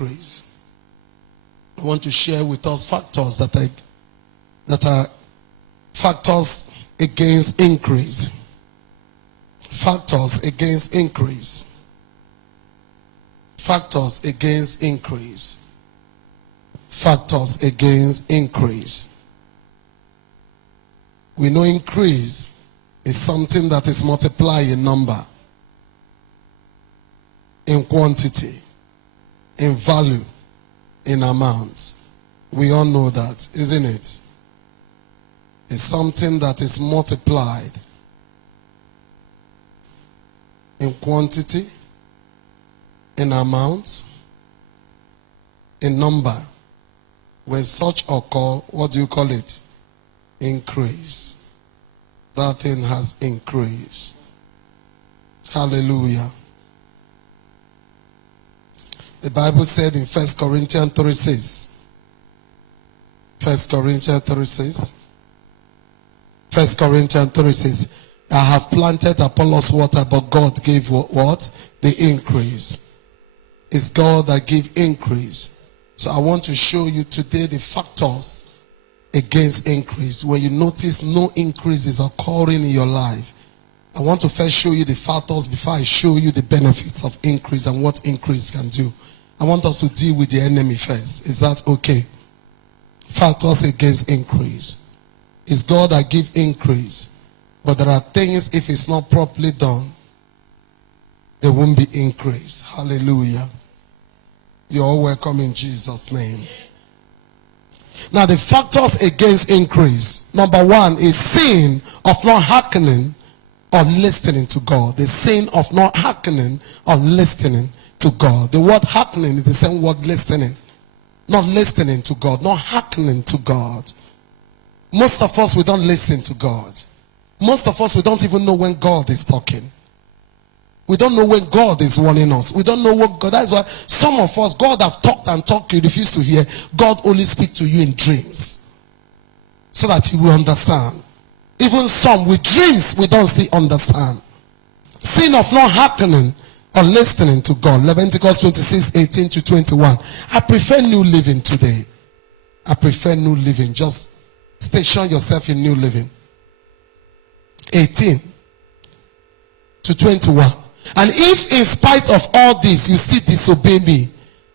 increase. I want to share with us factors that are factors against increase. Factors against increase. Factors against increase. Factors against increase. We know increase is something that is multiplied in number, in quantity, in value, in amount. We all know that, isn't it? It's something that is multiplied in quantity, in amount, in number. When such occur, what do you call it? Increase. That thing has increased. Hallelujah. The Bible said in 1 Corinthians 3:6. 1 Corinthians 3:6. 1 Corinthians 3:6. I have planted Apollos water, but God gave what? The increase. It's God that gave increase. So I want to show you today the factors against increase. When you notice no increase is occurring in your life, I want to first show you the factors before I show you the benefits of increase and what increase can do. I want us to deal with the enemy first. Is that okay? Factors against increase. It's God that gives increase. But there are things, if it's not properly done, there won't be increase. Hallelujah. You're all welcome in Jesus' name. Now the factors against increase. Number one is sin of not hearkening or listening to God. The sin of not hearkening or listening to God. The word hearkening is the same word listening. Not listening to God. Not hearkening to God. Most of us, we don't listen to God. Most of us, we don't even know when God is talking. We don't know when God is warning us. We don't know what God. That's why some of us, God have talked and talked, you refuse to hear. God only speaks to you in dreams, so that you will understand. Even some with dreams, we don't still understand. Sin of not hearkening or listening to God. Leviticus 26:18-21. I prefer new living today. I prefer new living. Just station yourself in new living. 18-21. And if in spite of all this you still disobey me,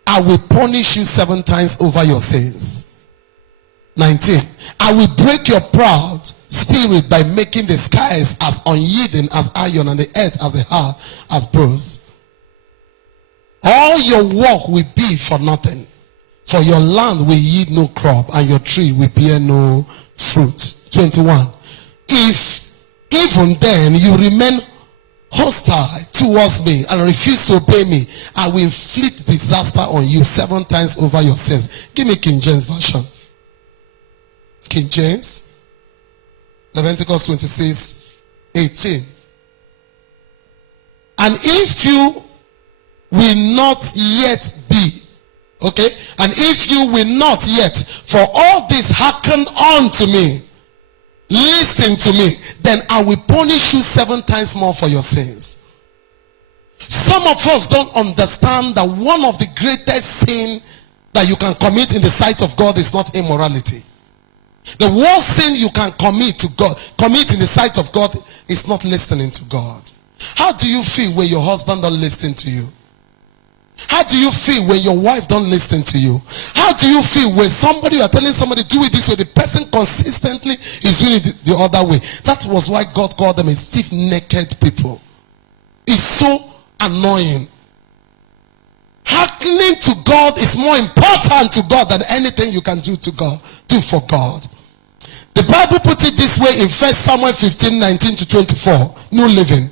I will punish you 7 times over your sins. 19. I will break your proud spirit by making the skies as unyielding as iron and the earth as hard as bronze. All your work will be for nothing, for your land will yield no crop and your tree will bear no fruit. 21. If even then you remain hostile towards me and refuse to obey me, I will inflict disaster on you 7 times over your sins. Give me King James version. King James. Leviticus 26:18. And if you will not yet be, okay, and if you will not yet for all this hearken unto me, listen to me, then I will punish you 7 times more for your sins. Some of us don't understand that one of the greatest sin that you can commit in the sight of God is not immorality. The worst sin you can commit in the sight of God is not listening to God. How do you feel when your husband don't listen to you? How do you feel when your wife don't listen to you? How do you feel when you are telling somebody do it this way, the person consistently is doing it the other way? That was why God called them a stiff-necked people. It's so annoying. Hearkening to God is more important to God than anything you can do for God. The Bible puts it this way in 1 Samuel 15:19-24, New Living.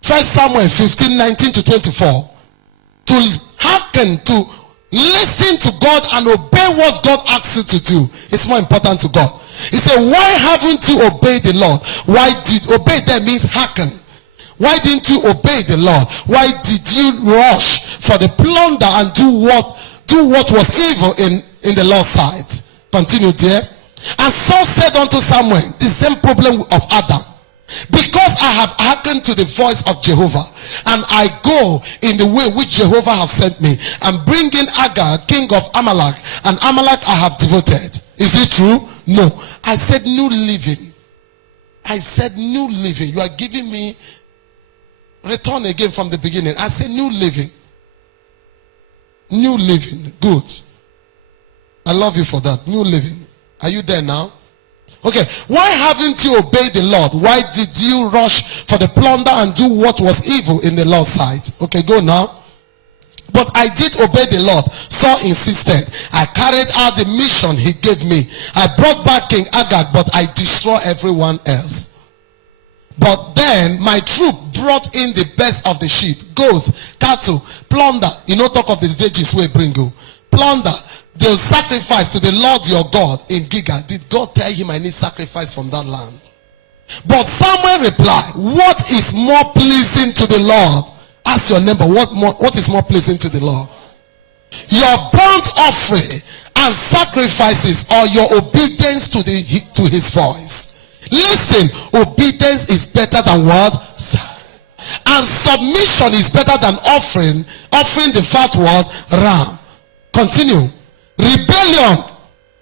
1 Samuel 15:19-24. To hearken, to listen to God and obey what God asks you to do, it's more important to God. He said, why haven't you obeyed the Lord? Obey there means hearken. Why didn't you obey the Lord? Why did you rush for the plunder and do what was evil in the Lord's sight? Continue there. And Saul said unto Samuel, the same problem of Adam. Because I have hearkened to the voice of Jehovah, and I go in the way which Jehovah has sent me, and bring in Agag, king of Amalek, and Amalek I have devoted. Is it true? No. I said new living. I said new living. You are giving me return again from the beginning. I said new living. New living. Good. I love you for that. New living. Are you there now? Okay. Why haven't you obeyed the Lord? Why did you rush for the plunder and do what was evil in the Lord's sight? Okay, go now. But I did obey the Lord. Saul insisted. I carried out the mission he gave me. I brought back King Agag, but I destroyed everyone else. But then my troop brought in the best of the sheep, goats, cattle, plunder. You know, talk of the veggies we bring you. Plunder. They'll sacrifice to the Lord your God in Gilgal. Did God tell him I need sacrifice from that land? But Samuel replied, what is more pleasing to the Lord? Ask your neighbor, what is more pleasing to the Lord? Your burnt offering and sacrifices, or your obedience to his voice? Listen, obedience is better than what? And submission is better than offering the fat what? Ram. Continue. Rebellion,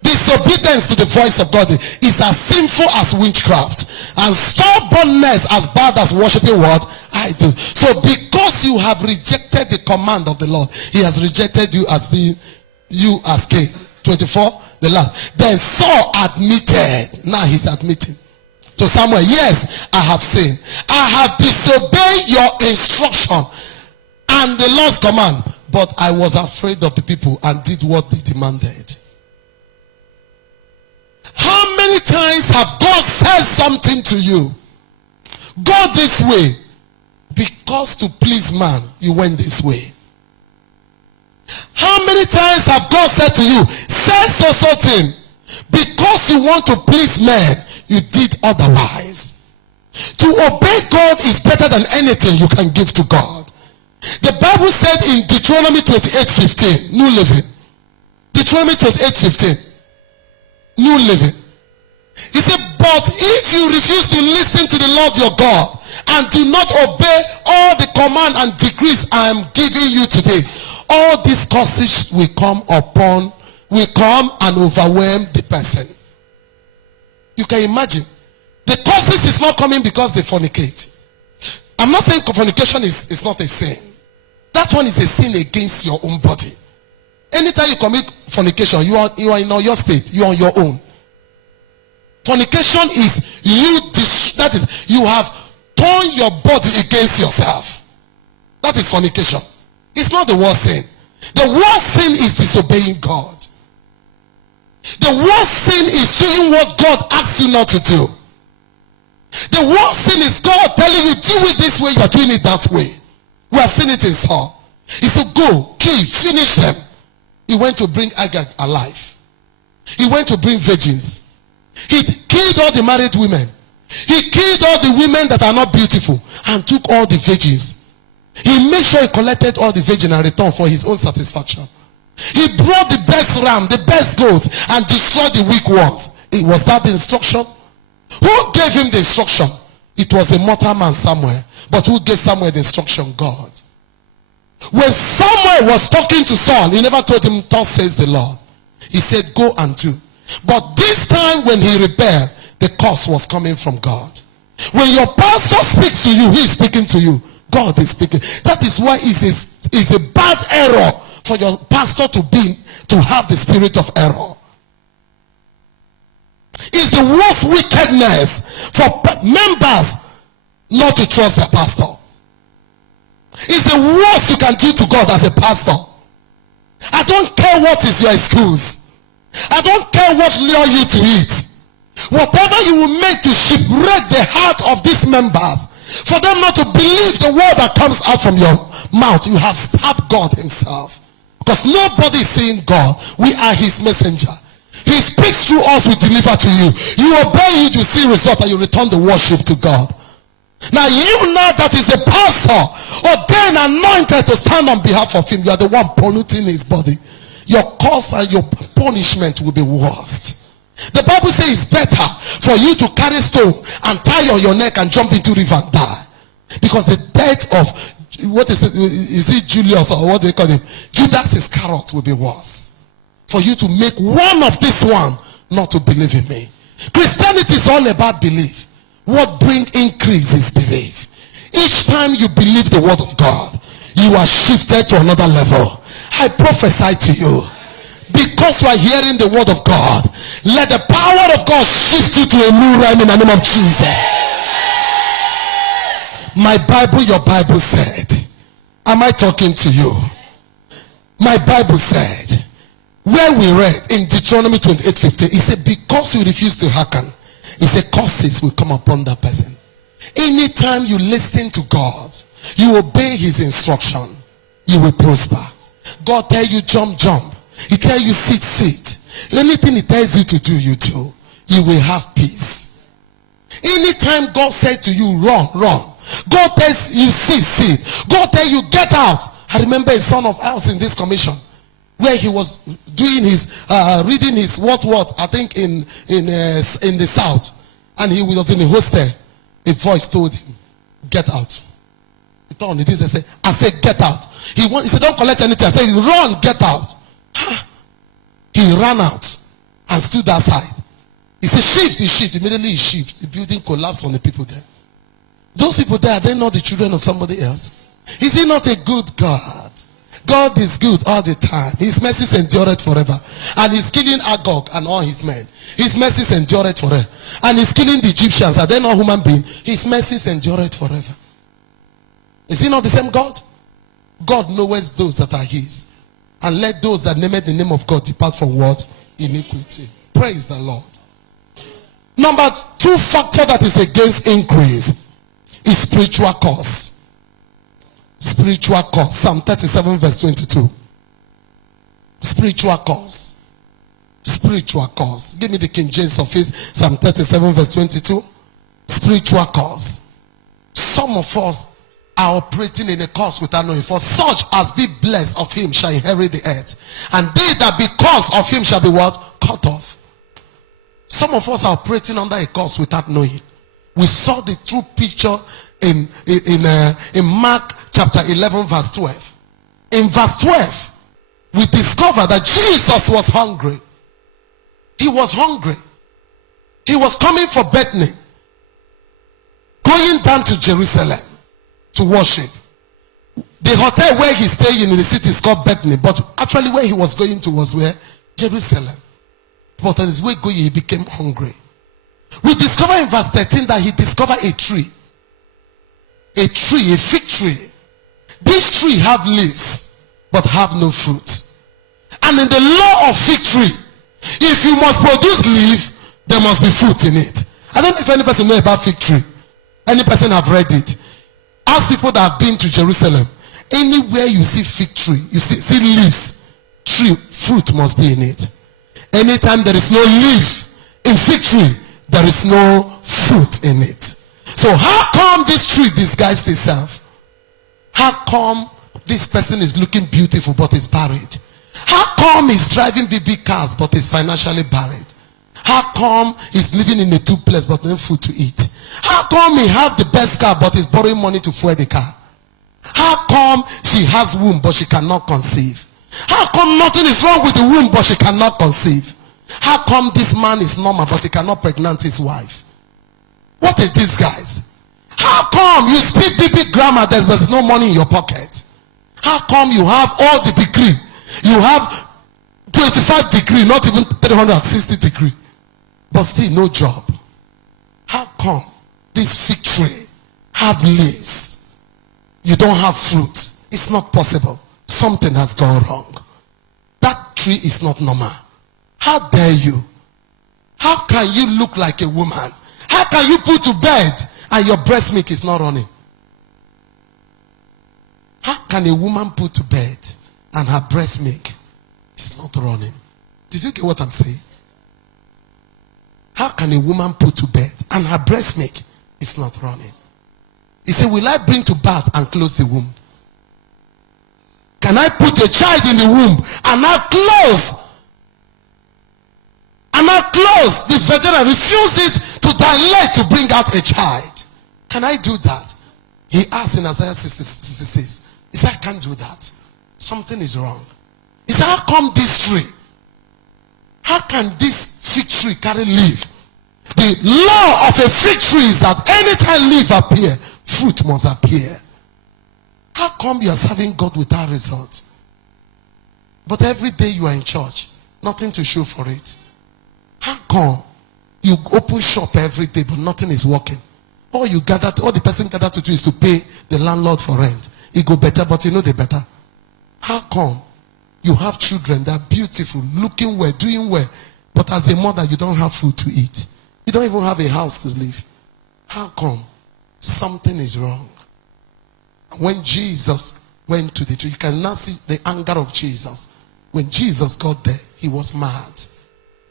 disobedience to the voice of God is as sinful as witchcraft, and stubbornness as bad as worshiping what? Idol. So because you have rejected the command of the Lord, he has rejected you as being you as king. 24, the last. Then Saul admitted. Now he's admitting to Samuel, yes, I have sinned. I have disobeyed your instruction and the Lord's command, but I was afraid of the people and did what they demanded. How many times have God said something to you? Go this way. Because to please man, you went this way. How many times have God said to you, say so thing? Because you want to please men, you did otherwise. To obey God is better than anything you can give to God. The Bible said in Deuteronomy 28:15, New Living. Deuteronomy 28:15, New Living. He said, but if you refuse to listen to the Lord your God and do not obey all the command and decrees I am giving you today, all these curses will come and overwhelm the person. You can imagine. The curses is not coming because they fornicate. I'm not saying fornication is not a sin. That one is a sin against your own body. Anytime you commit fornication, you are in your state. You are on your own. Fornication is you have turned your body against yourself. That is fornication. It's not the worst sin. The worst sin is disobeying God. The worst sin is doing what God asks you not to do. The worst sin is God telling you, do it this way, you are doing it that way. We have seen it in Saul. He said, go, kill, finish them. He went to bring Agag alive. He went to bring virgins. He killed all the married women. He killed all the women that are not beautiful and took all the virgins. He made sure he collected all the virgins and returned for his own satisfaction. He brought the best ram, the best goats, and destroyed the weak ones. Was that the instruction? Who gave him the instruction? It was a mortal man, Samuel. But who gave Samuel the instruction? God. When Samuel was talking to Saul, he never told him, thus says the Lord. He said, go and do. But this time when he rebelled, the curse was coming from God. When your pastor speaks to you, he is speaking to you. God is speaking. That is why it's a bad error for your pastor to have the spirit of error. It's the worst wickedness for members not to trust their pastor. It's the worst you can do to God as a pastor. I don't care what is your excuse. I don't care what lure you to it. Whatever you will make to shipwreck the heart of these members, for them not to believe the word that comes out from your mouth, you have stabbed God himself. Because nobody is seeing God. We are his messenger. He speaks through us, we deliver to you. You obey, you see result, and you return the worship to God. Now you know that is the pastor ordained, anointed to stand on behalf of him. You are the one polluting his body. Your cause and your punishment will be worst. The Bible says it's better for you to carry stone and tie on your neck and jump into river and die. Because the death of, what is it? Is it Julius or what they call him? Judas Iscariot will be worse. For you to make one of this one not to believe in me. Christianity is all about belief. What brings increase is belief. Each time you believe the word of God, you are shifted to another level. I prophesy to you, because you are hearing the word of God, let the power of God shift you to a new realm in the name of Jesus. My Bible, your Bible said, am I talking to you? My Bible said, where we read in Deuteronomy 28:15, it said, because you refuse to hearken, it said curses will come upon that person. Anytime you listen to God, you obey his instruction, you will prosper. God tell you jump, jump. He tell you sit, sit. Anything he tells you to do, you do. You will have peace. Anytime God said to you run, run. God tells you sit, sit. God tell you get out. I remember a son of ours in this commission, where he was doing his reading his what I think in the south, and he was in a hostel. A voice told him, get out. He turned, he said, I said get out. He said, don't collect anything. I said, run, get out. He ran out and stood outside. He said, shift, he shift. Immediately he shift. The building collapsed on the people there. Those people there, are they not the children of somebody else? Is he not a good God? God is good all the time. His mercies endureth forever. And he's killing Agag and all his men. His mercies endureth forever. And he's killing the Egyptians. Are they not human beings? His mercies endureth forever. Is he not the same God? God knows those that are his. And let those that name the name of God depart from what? Iniquity. Praise the Lord. Number 2 factor that is against increase is spiritual cause. Spiritual cause. Psalm 37 verse 22. Spiritual cause. Spiritual cause. Give me the King James of it. Psalm 37 verse 22. Spiritual cause. Some of us are operating in a cause without knowing. For such as be blessed of him shall inherit the earth, and they that be cursed of him shall be what? Cut off. Some of us are operating under a cause without knowing. We saw the true picture in Mark chapter 11 verse 12. In verse 12, we discover that Jesus was hungry. He was hungry. He was coming for Bethany, going down to Jerusalem to worship. The hotel where he's staying in the city is called Bethany, but actually where he was going to was where? Jerusalem. But on his way going, he became hungry. We discover in verse 13 that he discovered a tree. A tree, a fig tree. This tree have leaves, but have no fruit. And in the law of fig tree, if you must produce leaf, there must be fruit in it. I don't know if any person knows about fig tree. Any person have read it. Ask people that have been to Jerusalem. Anywhere you see fig tree, you see leaves, tree, fruit must be in it. Anytime there is no leaf in fig tree, there is no fruit in it. So how come this tree disguised itself? How come this person is looking beautiful but is buried? How come he's driving big cars but is financially buried? How come he's living in a 2-place but no food to eat? How come he has the best car but is borrowing money to fuel the car? How come she has womb but she cannot conceive? How come nothing is wrong with the womb but she cannot conceive? How come this man is normal but he cannot pregnant his wife? What is this, guys? How come you speak big grammar but there's no money in your pocket? How come you have all the degree? You have 25 degree, not even 360 degree, but still no job? How come this fig tree have leaves? You don't have fruit. It's not possible. Something has gone wrong. That tree is not normal. How dare you? How can you look like a woman? How can you put to bed and your breast milk is not running? How can a woman put to bed and her breast milk is not running? Did you get what I'm saying? How can a woman put to bed and her breast milk is not running? He said, will I bring to birth and close the womb? Can I put a child in the womb and now close And now close the vagina, refuse it to dilate to bring out a child. Can I do that? He asked in Isaiah 66. He said, I can't do that. Something is wrong. He said, how come this tree? How can this fig tree carry leaf? The law of a fig tree is that anytime leaf appear, fruit must appear. How come you are serving God without result? But every day you are in church, nothing to show for it. How come you open shop every day but nothing is working? All the person gathered to do is to pay the landlord for rent. It go better, but you know the better. How come you have children that are beautiful, looking well, doing well, but as a mother you don't have food to eat? You don't even have a house to live. How come? Something is wrong. When Jesus went to the tree, you can now see the anger of Jesus. When Jesus got there, he was mad.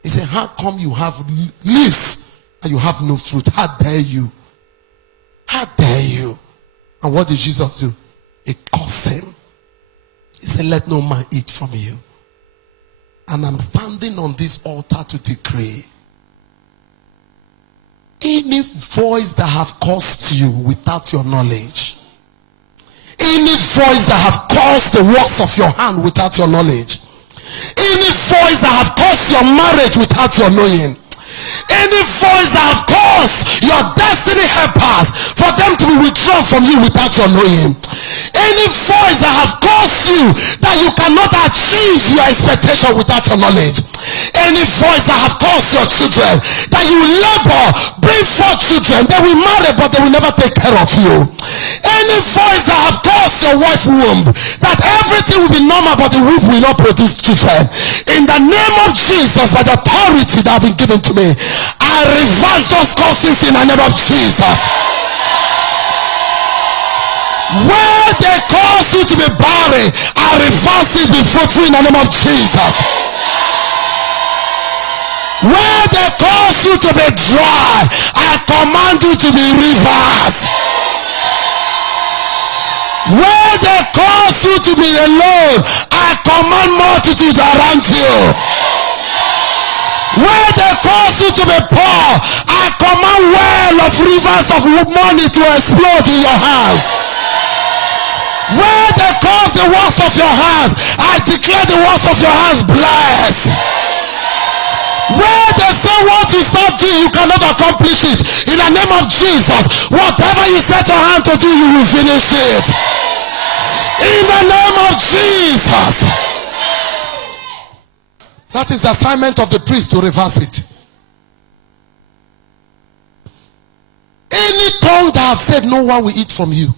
He said, how come you have leaves and you have no fruit? How dare you? How dare you? And what did Jesus do? He cursed him. He said, let no man eat from you. And I'm standing on this altar to decree, any voice that have cursed you without your knowledge, any voice that have caused the works of your hand without your knowledge, any voice that have caused your marriage without your knowing, any voice that have caused your destiny helpers for them to be withdrawn from you without your knowing, any voice that have caused you that you cannot achieve your expectation without your knowledge, any voice that have caused your children that you will labor, bring forth children, they will marry but they will never take care of you, any voice that have caused your wife's womb that everything will be normal but the womb will not produce children, in the name of Jesus, by the authority that have been given to me, I reverse those curses in the name of Jesus. Where they cause you to be barren, I reverse it, be fruitful in the name of Jesus. Where they cause you to be dry, I command you to be rivers. Where they cause you to be alone, I command multitude around you. Where they cause you to be poor, I command well of rivers of money to explode in your hands. Where they cause the works of your hands, I declare the works of your hands blessed. Where they say what you start doing, you cannot accomplish it. In the name of Jesus, whatever you set your hand to do, you will finish it. In the name of Jesus. That is the assignment of the priest, to reverse it. Any tongue that have said no one will eat from you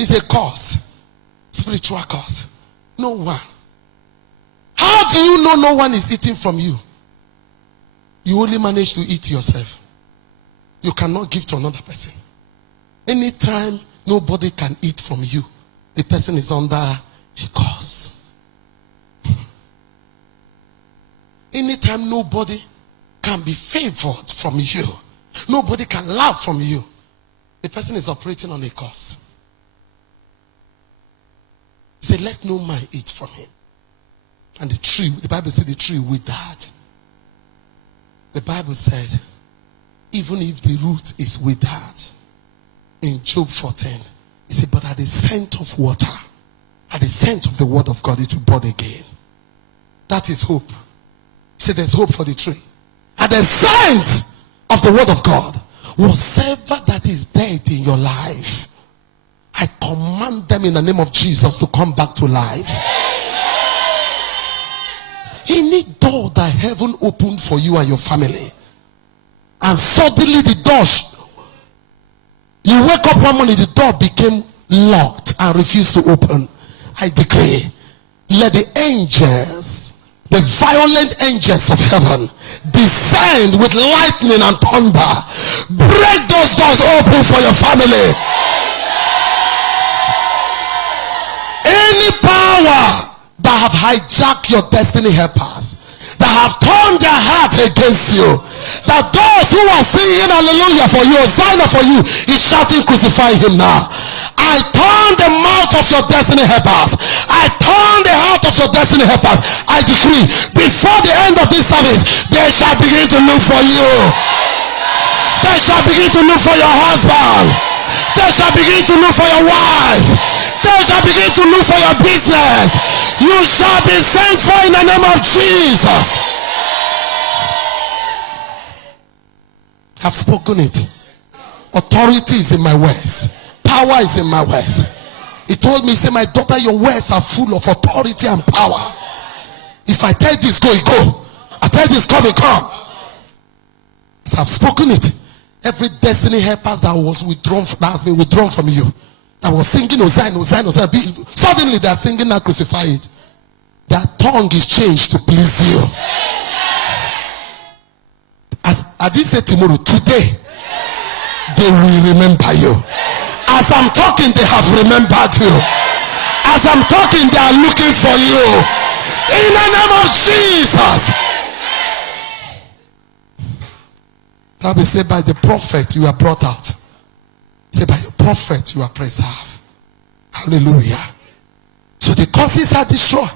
is a curse. Spiritual curse. No one. How do you know no one is eating from you? You only manage to eat yourself. You cannot give to another person. Anytime nobody can eat from you, the person is under a curse. Anytime nobody can be favored from you, nobody can laugh from you, the person is operating on a curse. He said, let no man eat from him. And the tree, the Bible said the tree withered. The Bible said, even if the root is withered, in Job 14, he said, but at the scent of water, at the scent of the word of God, it will bud again. That is hope. He said, there's hope for the tree. At the scent of the word of God, whatsoever that is dead in your life, I command them in the name of Jesus to come back to life. Any door that heaven opened for you and your family, and suddenly the door, you wake up one morning, the door became locked and refused to open. I decree, let the angels, the violent angels of heaven, descend with lightning and thunder, break those doors open for your family. Any power that have hijacked your destiny helpers, that have turned their heart against you, that those who are singing hallelujah for you, Hosanna for you, is shouting crucify him now. I turn the mouth of your destiny helpers, I I turn the heart of your destiny helpers. I decree, before the end of this service, they shall begin to look for you. They shall begin to look for your husband. They shall begin to look for your wife. They shall begin to look for your business. You shall be sent for in the name of Jesus. I've spoken it. Authority is in my words. Power is in my words. He told me, he said, my daughter, your words are full of authority and power. If I tell this, go, you go. I tell this, come, you come. So I've spoken it. Every destiny helpers that was withdrawn, that has been withdrawn from you, that was singing Hosanna, Hosanna, Hosanna, suddenly they are singing now, crucify it. Their tongue is changed to please you. As I did say tomorrow, today, they will remember you. As I'm talking, they have remembered you. As I'm talking, they are looking for you. In the name of Jesus. Bible said, by the prophet you are brought out. Say, by your prophet you are preserved. Hallelujah. So the causes are destroyed.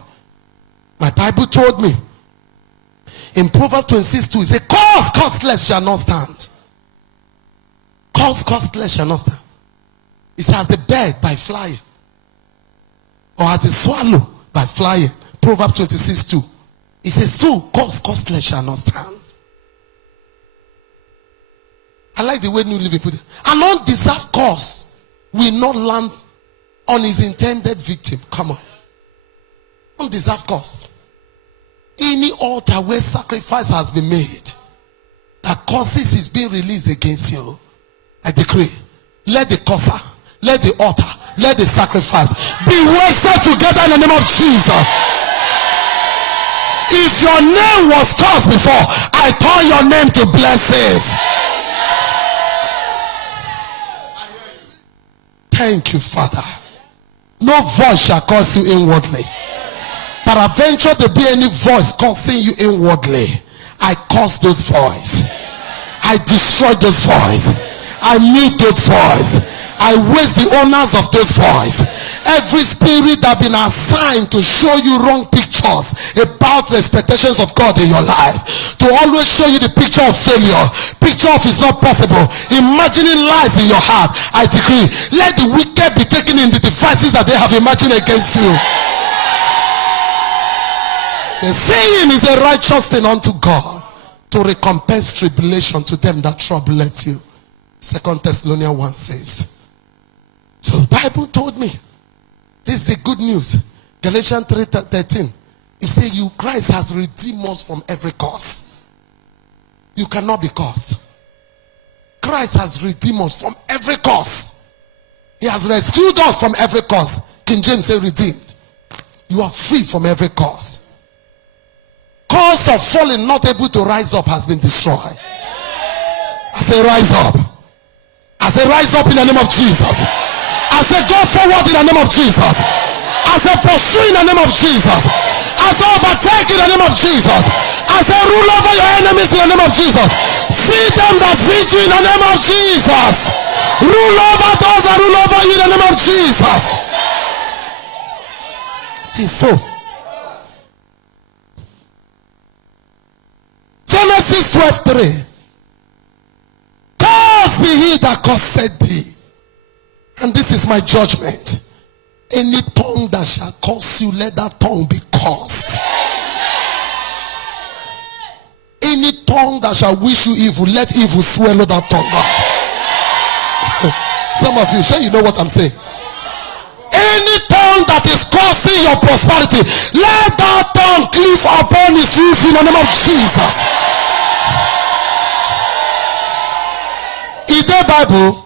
My Bible told me in Proverbs 26:2, it says, cause costless shall not stand. Cause costless shall not stand. It says, as the bird by flying, or as the swallow by flying. Proverbs 26:2. It says, so cause costless shall not stand. I like the way New Living put it. An undeserved cause will not land on his intended victim. Come on. Undeserved cause. Any altar where sacrifice has been made, that causes is being released against you, I decree, let the causer, let the altar, let the sacrifice be wasted together in the name of Jesus. If your name was cursed before, I turn your name to blessings. Thank you, Father. No voice shall curse you inwardly. Peradventure there be any voice cursing you inwardly, I curse those voices. I destroy those voices. I mute those voices. I waste the owners of those voices. Every spirit that been assigned to show you wrong pictures about the expectations of God in your life, to always show you the picture of failure, picture of it's not possible, imagining lies in your heart, I decree, let the wicked be taken in the devices that they have imagined against you. So saying is a righteous thing unto God, to recompense tribulation to them that troubleth you. 2 Thessalonians 1 says. So the Bible told me, this is the good news. Galatians 3:13. It says, you, Christ has redeemed us from every curse. You cannot be cursed. Christ has redeemed us from every curse. He has rescued us from every curse. King James said redeemed. You are free from every curse. Cause of falling, not able to rise up, has been destroyed. I say rise up. I say rise up in the name of Jesus. I say go forward in the name of Jesus. I say pursue in the name of Jesus. I say overtake in the name of Jesus. I say rule over your enemies in the name of Jesus. Feed them that feed you in the name of Jesus. Rule over those that rule over you in the name of Jesus. It is so. Genesis 12:3. Cursed be he that cursed thee. And this is my judgment. Any tongue that shall curse you, let that tongue be cursed. Any tongue that shall wish you evil, let evil swallow that tongue up. Some of you, sure you know what I'm saying. Any tongue that is causing your prosperity, let that tongue cleave upon his roof in the name of Jesus. Is there Bible?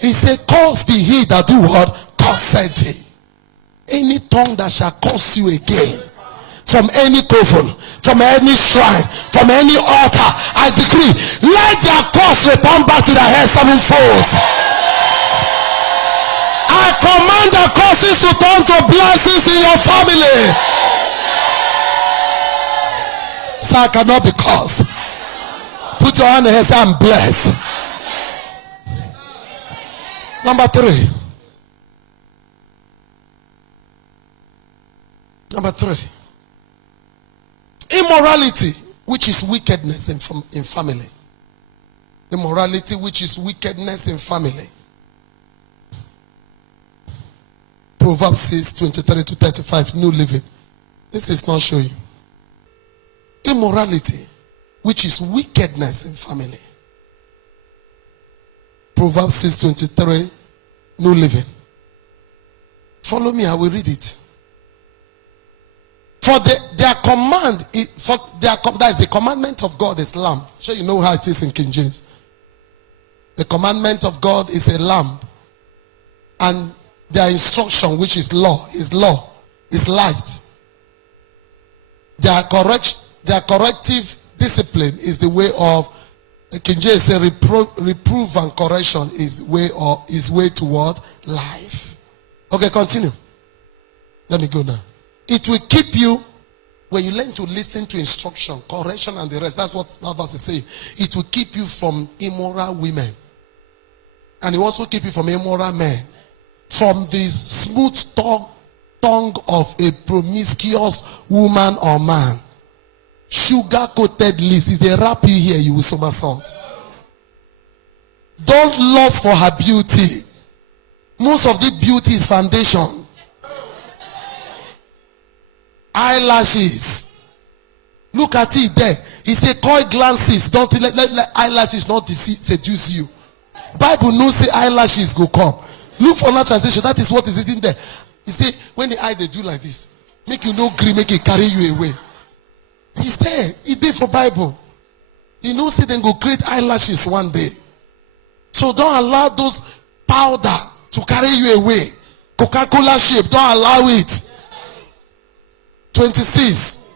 He said, cursed be he that do what? Cursed thee. Any tongue that shall curse you again, from any coven, from any shrine, from any altar, I decree, let their curse return back to their head sevenfold. I command the curses to turn to blessings in your family. So I cannot be cursed. Put your hand in your head, say, I'm blessed. Number 3. Number 3. Immorality, which is wickedness in family. Immorality, which is wickedness in family. Proverbs 6:23-35, New Living. This is not showing. Immorality, which is wickedness in family. Proverbs 6:23, New Living. Follow me, I will read it. For their command, that is the commandment of God is lamp. Sure, you know how it is in King James. The commandment of God is a lamp, and their instruction, which is law, is light. Their corrective discipline is the way of, King James say, reproof and correction is way toward life. Okay, continue. Let me go now. It will keep you, when you learn to listen to instruction, correction, and the rest. That's what that verse is saying. It will keep you from immoral women, and it will also keep you from immoral men, from the smooth tongue of a promiscuous woman or man. Sugar-coated lips. If they wrap you here, you will somersault. Don't lust for her beauty. Most of the beauty is foundation. Eyelashes. Look at it there. He said, coy glances. Don't let eyelashes not seduce you. Bible knows the eyelashes go come. Look for another translation. That is what is written there. He said, when the eye they do like this, make you no gree, make it carry you away. He's there. He did for Bible. He knows it, then go create eyelashes one day. So don't allow those powder to carry you away. Coca-Cola shape, don't allow it. 26.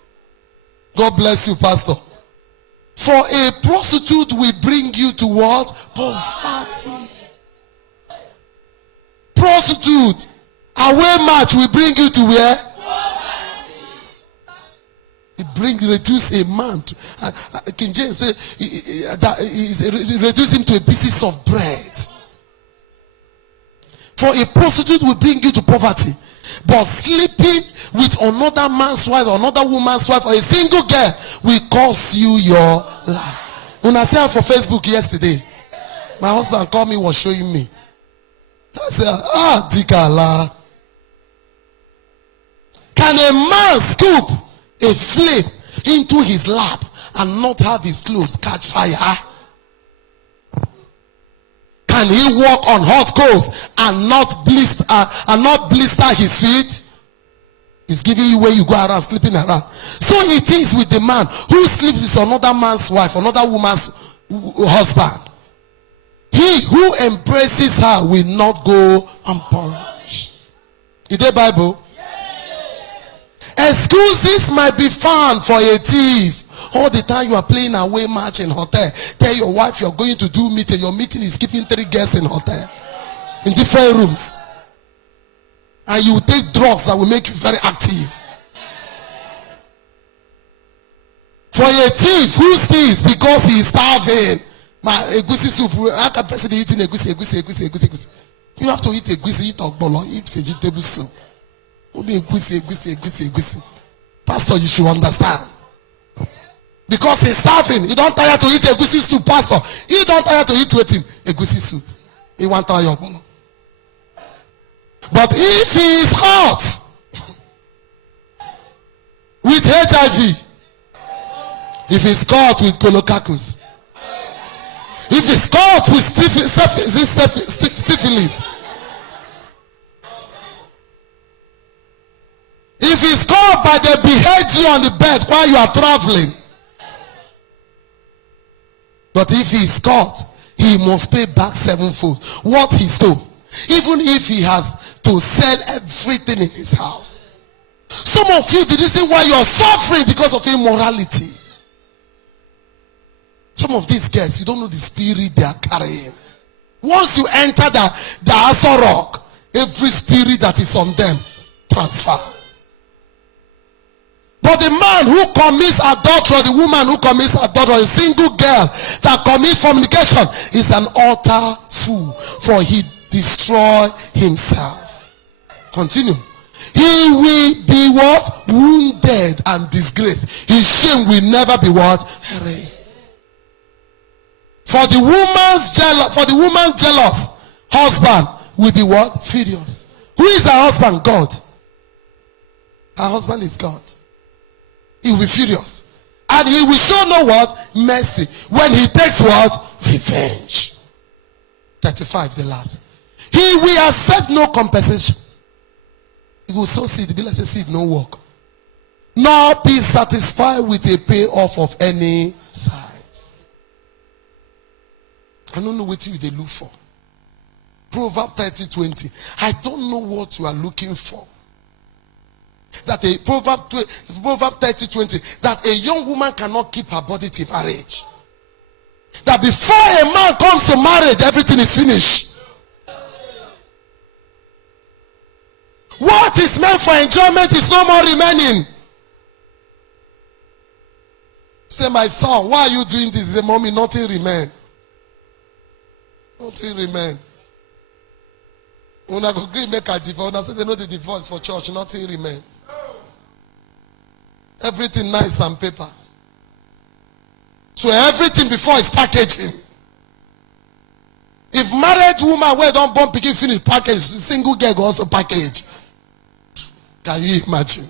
God bless you, Pastor. For a prostitute will bring you to what? Poverty. Prostitute. Away match will bring you to where? It reduce a man to, King James say reduce him to a piece of bread. For a prostitute will bring you to poverty, but sleeping with another man's wife or another woman's wife or a single girl will cost you your life. When I said for Facebook yesterday, my husband called me, was showing me. I said, Dikala. Can a man scoop a flame into his lap and not have his clothes catch fire? Can he walk on hot coals and not blister his feet? He's giving you where you go around sleeping around. So it is with the man who sleeps with another man's wife, another woman's husband. He who embraces her will not go unpunished. Is there Bible? Excuses might be found for a thief. All the time you are playing away match in hotel. Tell your wife you're going to do meeting. Your meeting is keeping 3 guests in hotel. In different rooms. And you take drugs that will make you very active. For a thief who steals because he is starving. My egusi soup. How can person eating egusi? You have to eat egusi, eat ogbolo, eat vegetable soup. Pastor, you should understand. Because he's starving. He don't tire to eat egusi soup, Pastor. He don't tire to eat waiting egusi soup. He want to try your bono. But if he is caught with HIV, if he's caught with colocaccus, if he's caught with syphilis, if he's caught by the behead you on the bed while you are traveling, but if he's caught, he must pay back 7-fold what he stole, even if he has to sell everything in his house. Some of you, the reason why you are suffering because of immorality. Some of these guys, you don't know the spirit they are carrying. Once you enter the Asa Rock, every spirit that is on them transfer. But the man who commits adultery, the woman who commits adultery, a single girl that commits fornication is an utter fool, for he destroy himself. Continue. He will be what? Wounded and disgraced. His shame will never be what? Erased. For the woman's jealous husband will be what? Furious. Who is her husband? God. Her husband is God. He will be furious. And he will show no what? Mercy. When he takes what? Revenge. 35, the last. He will accept no compensation. He will sow seed. Be like say seed, no work. Nor be satisfied with a payoff of any size. I don't know what you they look for. Proverbs 30:20. I don't know what you are looking for. That a Proverbs 30:20. That a young woman cannot keep her body till marriage. That before a man comes to marriage, everything is finished. What is meant for enjoyment is no more remaining. Say, my son, why are you doing this? Say, mommy, nothing remain. Nothing remain. When I go agree, make a divorce. I say they know the divorce for church, nothing remain. Everything nice and paper. So everything before is packaging. If married woman where don't born picking finish package, single girl go also package. Can you imagine?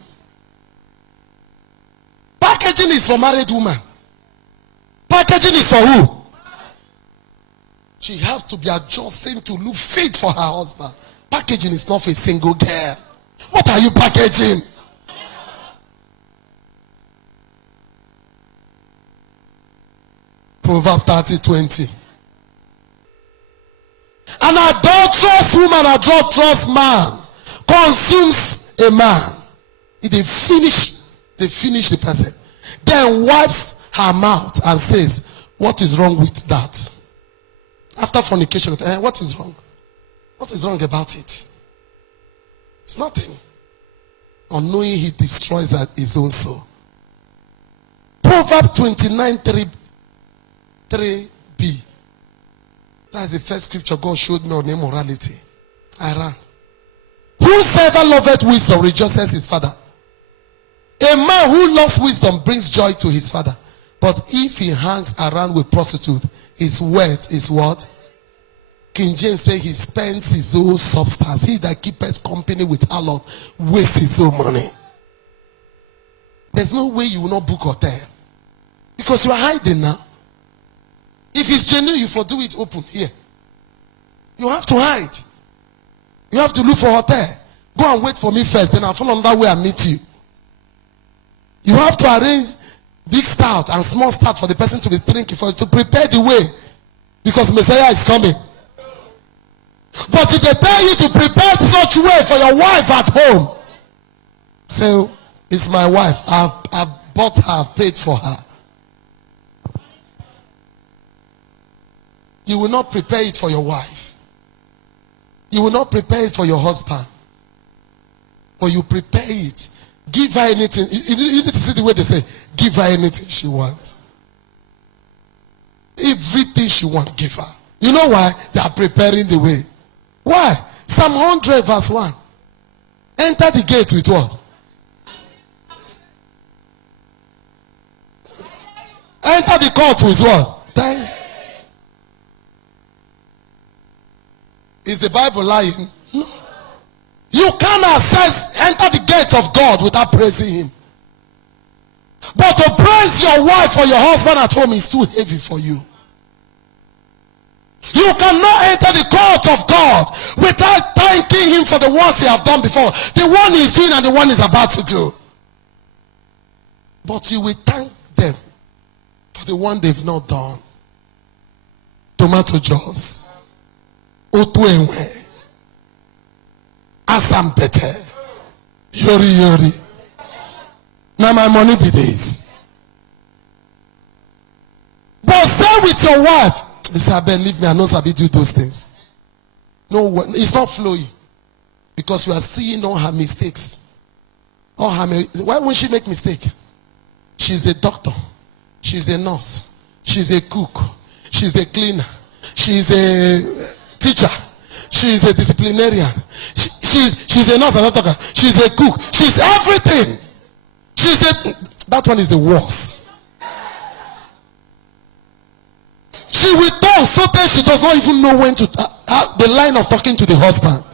Packaging is for married woman. Packaging is for who? She has to be adjusting to look fit for her husband. Packaging is not for a single girl. What are you packaging? Proverbs 30:20. An adulterous woman, adulterous man consumes a man. They finish the person. Then wipes her mouth and says, what is wrong with that? After fornication, what is wrong? What is wrong about it? It's nothing. Unknowing he destroys his own soul. Proverbs 29:3b. That's the first scripture God showed me on immorality. I ran. Whosoever loveth wisdom rejoices his father. A man who loves wisdom brings joy to his father. But if he hangs around with prostitute, his wealth is what? King James says he spends his own substance. He that keepeth company with harlot wastes his own money. There's no way you will not book hotel. Because you are hiding now. If it's genuine, you for do it open here. You have to hide. You have to look for hotel. Go and wait for me first, then I'll follow on that way and meet you. You have to arrange big start and small start for the person to be drinking, for to prepare the way, because Messiah is coming. But if they tell you to prepare such way for your wife at home, say, it's my wife. I've bought her, I've paid for her. You will not prepare it for your wife. You will not prepare it for your husband. But you prepare it. Give her anything. You need to see the way they say, give her anything she wants. Everything she wants, give her. You know why? They are preparing the way. Why? Psalm 100 verse 1. Enter the gate with what? Enter the court with what? Thanks. Is the Bible lying? No. You can't enter the gate of God without praising him. But to praise your wife or your husband at home is too heavy for you. You cannot enter the court of God without thanking him for the ones he have done before. The one he's doing and the one he's about to do. But you will thank them for the one they've not done. Tomato juice. Otuenwe. Asampete. Yori. Now my money be this. But stay with your wife. You say, Ben, leave me. I know Sabi do those things. No, it's not flowing. Because you are seeing all her mistakes. Why won't she make mistake? She's a doctor. She's a nurse. She's a cook. She's a cleaner. She's a teacher. She's a disciplinarian. she's a nurse and a doctor. She's a cook. She's everything. That one is the worst. She will talk so that she does not even know when to the line of talking to the husband.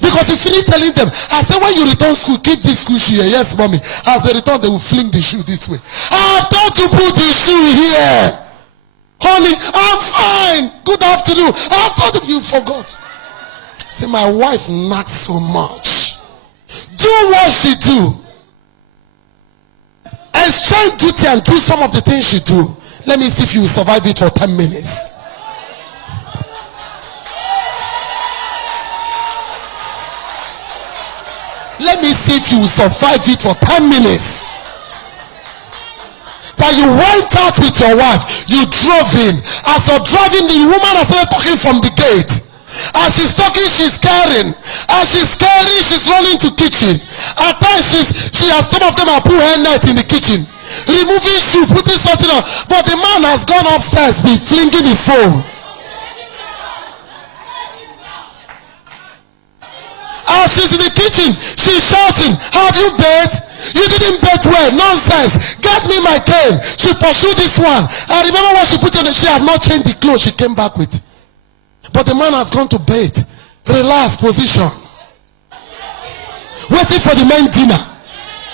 Because he finished telling them, I said, when you return school, keep this school shoe here. Yes, mommy. As they return, they will fling the shoe this way. I have told you to put the shoe here. Honey, I'm fine. Good afternoon. I have told you, you forgot. See, my wife knocks so much. Do what she do. Exchange duty and do some of the things she do. Let me see if you will survive it for 10 minutes. Let me see if you will survive it for 10 minutes. That you went out with your wife, you drove in. As you're driving, the woman has started talking from the gate. As she's talking, she's caring. As she's caring, she's running to kitchen. At times, she has some of them are put her net in the kitchen, removing shoe, putting something on. But the man has gone upstairs, be flinging his phone. As she's in the kitchen, she's shouting, have you bathed? You didn't bathe well. Nonsense. Get me my cane. She pursued this one. I remember what she put on. She has not changed the clothes she came back with. But the man has gone to bed. Relax position. Waiting for the main dinner.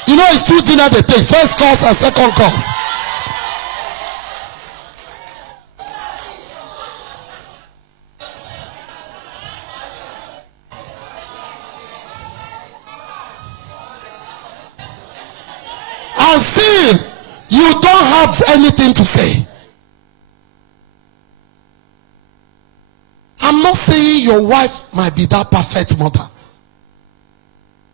You know it's two dinner they take. First course and second course. And seeing you don't have anything to say. I'm not saying your wife might be that perfect mother.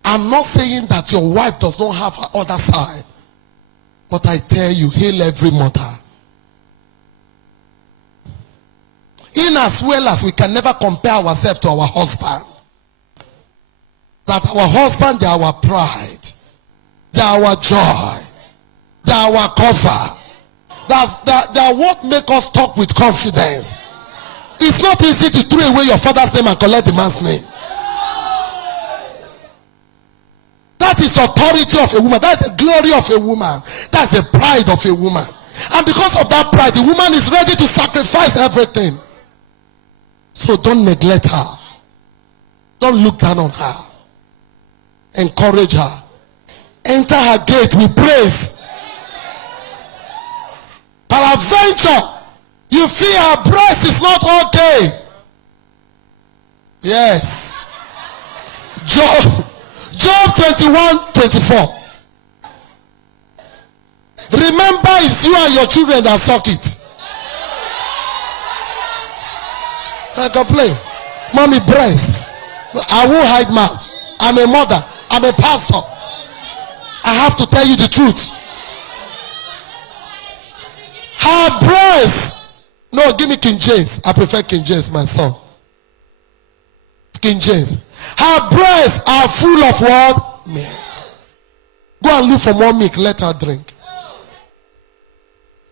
I'm not saying that your wife does not have her other side. But I tell you, hail every mother. In as well as we can never compare ourselves to our husband. That our husband, they are our pride. They are our joy. They are our cover. They are what make us talk with confidence. It's not easy to throw away your father's name and collect the man's name. That is the authority of a woman. That is the glory of a woman. That's the pride of a woman. And because of that pride, the woman is ready to sacrifice everything. So don't neglect her. Don't look down on her. Encourage her. Enter her gate with praise. Peradventure, you feel her breast is not okay. Yes. Job 21:24. Remember, it's you and your children that suck it. I complain. Mommy, breast. I won't hide mouth. I'm a mother. I'm a pastor. I have to tell you the truth. Her breast. No, give me King James. I prefer King James, my son. King James. Her breasts are full of what? Milk. Go and look for more milk. Let her drink.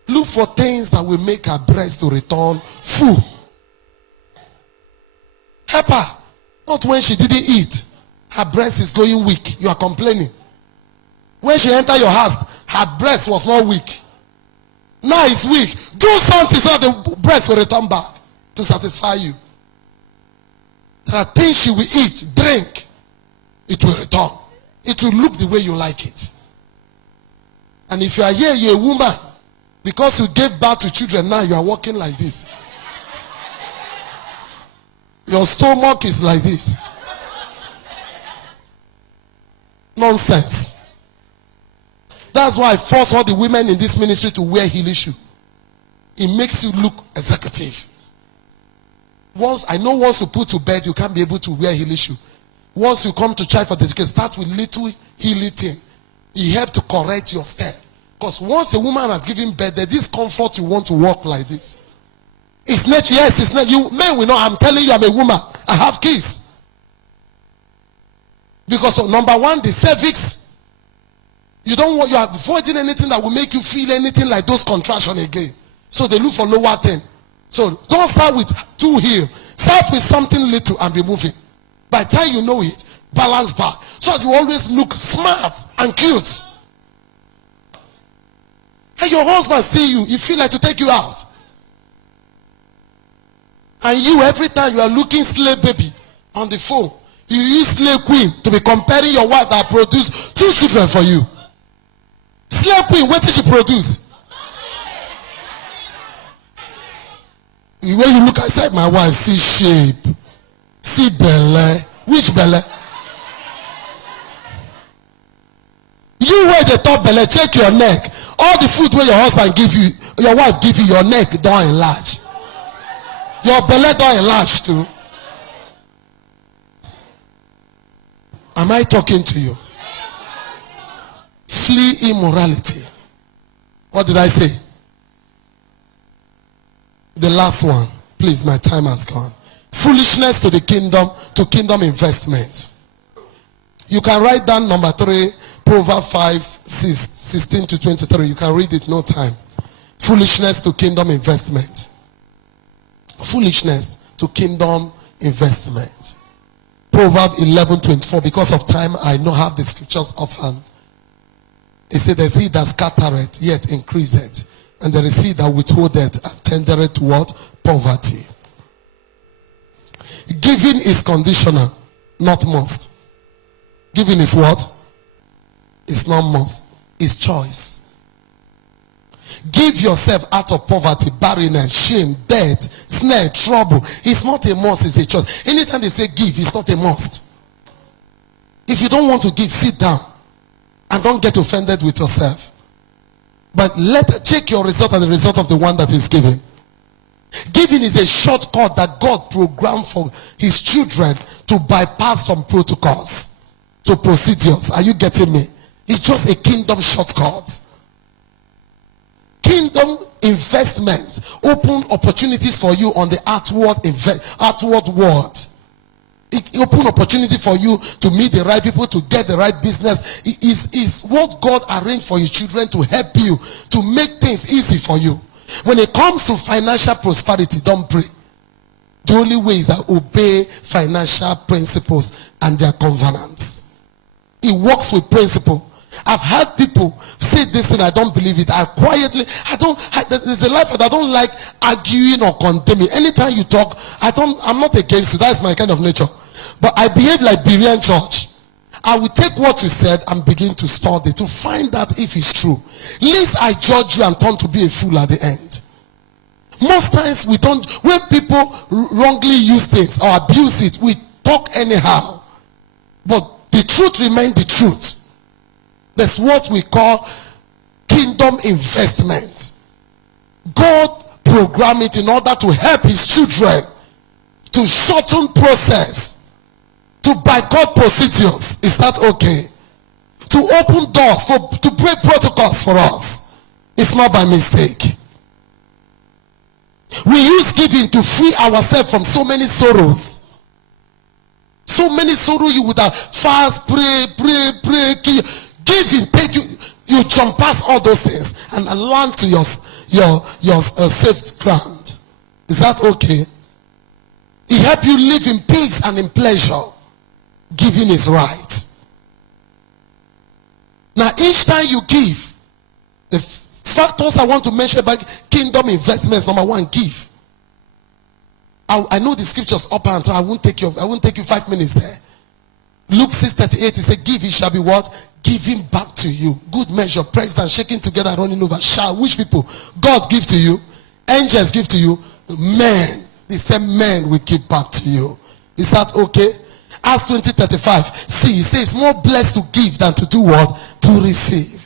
Look for things that will make her breast to return full. Help her. Not when she didn't eat. Her breast is going weak. You are complaining. When she entered your house, her breast was not weak. Now it's weak. Do something so the breast will return back to satisfy you. There are things she will eat, drink. It will return. It will look the way you like it. And if you are here, you're a woman. Because you gave birth to children, now you are walking like this. Your stomach is like this. Nonsense. That's why I force all the women in this ministry to wear heel shoe. It makes you look executive. Once you put to bed, you can't be able to wear heel shoe. Once you come to church for the education, start with little heel thing. It helps to correct your step. Because once a woman has given birth, there's this comfort you want to walk like this. It's not, yes, it's not. You men will know, I'm telling you, I'm a woman. I have kids. Because number one, the cervix. You are avoiding anything that will make you feel anything like those contractions again. So they look for lower thing. So don't start with two heel. Start with something little and be moving. By the time you know it, balance back. So that you always look smart and cute. And your husband see you, he feel like to take you out. And you, every time you are looking slave baby on the phone, you use slave queen to be comparing your wife that produced 2 children for you. Slave queen, what did she produce? When you look outside my wife, see shape, see belly. Which belly? You wear the top belly, check your neck. All the food where your husband give you, your wife give you, your neck don't enlarge. Your belly don't enlarge too. Am I talking to you? Flee immorality. What did I say? The last one. Please, my time has gone. Foolishness to the kingdom, to kingdom investment. You can write down number 3, Proverbs 5:16 to 23. You can read it, no time. Foolishness to kingdom investment. Foolishness to kingdom investment. Proverbs 11:24. Because of time, I don't have the scriptures offhand. It said, "There's he that scattereth, yet increaseth, and there is he that withholdeth and tendereth to what? Poverty." Giving is conditional, not must. Giving is what? It's not must. It's choice. Give yourself out of poverty, barrenness, shame, death, snare, trouble. It's not a must, it's a choice. Anytime they say give, it's not a must. If you don't want to give, sit down and don't get offended with yourself. But check your result and the result of the one that is giving. Giving is a shortcut that God programmed for his children to bypass some protocols, to procedures. Are you getting me? It's just a kingdom shortcut. Kingdom investment open opportunities for you on the outward world. It open opportunity for you to meet the right people, to get the right business. It is what God arranged for his children to help you, to make things easy for you. When it comes to financial prosperity, don't pray. The only way is that obey financial principles and their covenants. It works with principle. I've heard people say this and I don't believe it. There's a life that I don't like arguing or condemning. Anytime you talk, I'm not against it. That's my kind of nature. But I behave like Berean church. I will take what you said and begin to study to find out if it's true. Least I judge you and turn to be a fool at the end. Most times we don't, when people wrongly use things or abuse it, we talk anyhow. But the truth remains the truth. That's what we call kingdom investment. God programmed it in order to help his children to shorten process, to boycott procedures. Is that okay? To open doors, to break protocols for us. It's not by mistake. We use giving to free ourselves from so many sorrows. So many sorrows you would have fast, pray. Giving, take you jump past all those things and land to your safe ground. Is that okay? It helps you live in peace and in pleasure. Giving is right. Now, each time you give, the factors I want to mention about kingdom investments, number 1, give. I know the scriptures up and I won't take you 5 minutes there. Luke 6:38, it said, "Give, it shall be what? Giving back to you. Good measure, pressed and shaking together, running over. Shall which people? God give to you. Angels give to you. Men, the same men will give back to you." Is that okay? Acts 20:35. See, it says, "More blessed to give than to do what? To receive."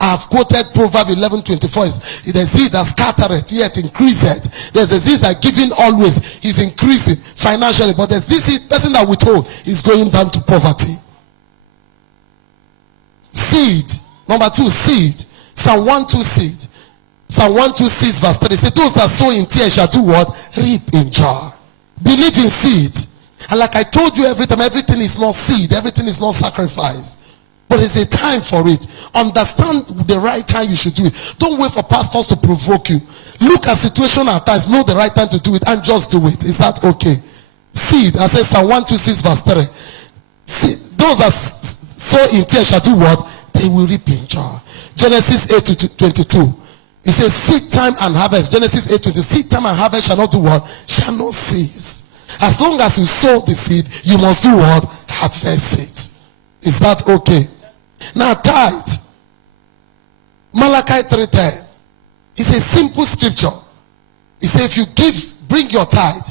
I've quoted Proverbs 11:24. There's he that scattereth, yet increaseth. There's he that giving always, he's increasing financially. But there's this person that withhold, is going down to poverty. Seed. Number 2, seed. Psalm 1:2 seed. Psalm 126 verse 3 says, "Those that sow in tears shall do what? Reap in joy." Believe in seed. And like I told you every time, everything is not seed, everything is not sacrifice. But it's a time for it. Understand the right time you should do it. Don't wait for pastors to provoke you. Look at situation at times, know the right time to do it, and just do it. Is that okay? seed, I said Psalm 126 verse 3. See, those that sow in tears shall do what? They will reap in joy. Genesis 8:22. It says seed time and harvest. Genesis 8:20. Seed time and harvest shall not do what? Shall not cease. As long as you sow the seed, you must do what? Harvest it. Is that okay? Now tithe. Malachi 3:10. It's a simple scripture. It says if you bring your tithe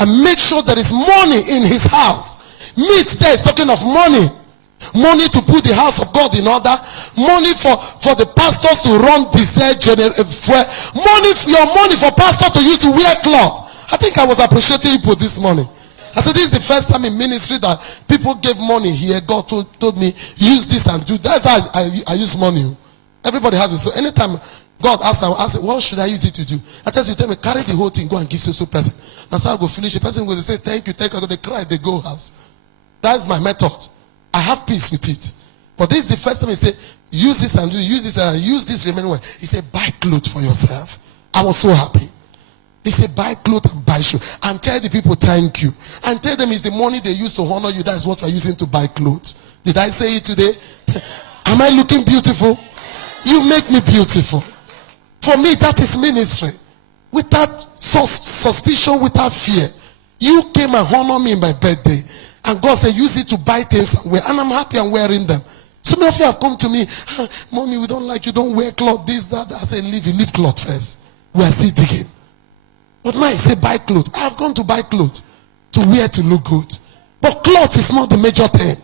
and make sure there is money in his house. Meat there is talking of money. Money to put the house of God in order. Money for the pastors to run this money, your money for pastors to use to wear clothes. I think I was appreciating people this morning. I said this is the first time in ministry that people gave money here. God told me use this and do. That's how I use money. Everybody has it. So anytime God asks, I say, what should I use it to do? I tell me, carry the whole thing, go and give so person. That's how I go finish. The person will say, thank you. They cry, they go house. That's my method. I have peace with it. But this is the first time he said, use this and do, use this and use this remaining one. He said, buy clothes for yourself. I was so happy. He said, buy clothes and buy shoes. And tell the people, thank you. And tell them it's the money they use to honor you. That's what we're using to buy clothes. Did I say it today? Say, am I looking beautiful? You make me beautiful. For me, that is ministry. Without suspicion, without fear. You came and honored me in my birthday. And God said, use it to buy things and wear. And I'm happy I'm wearing them. So many of you have come to me, Mommy, we don't like you, don't wear clothes, this, that. I said, leave clothes first. We are still digging. But now I say, buy clothes. I have gone to buy clothes to wear to look good. But clothes is not the major thing.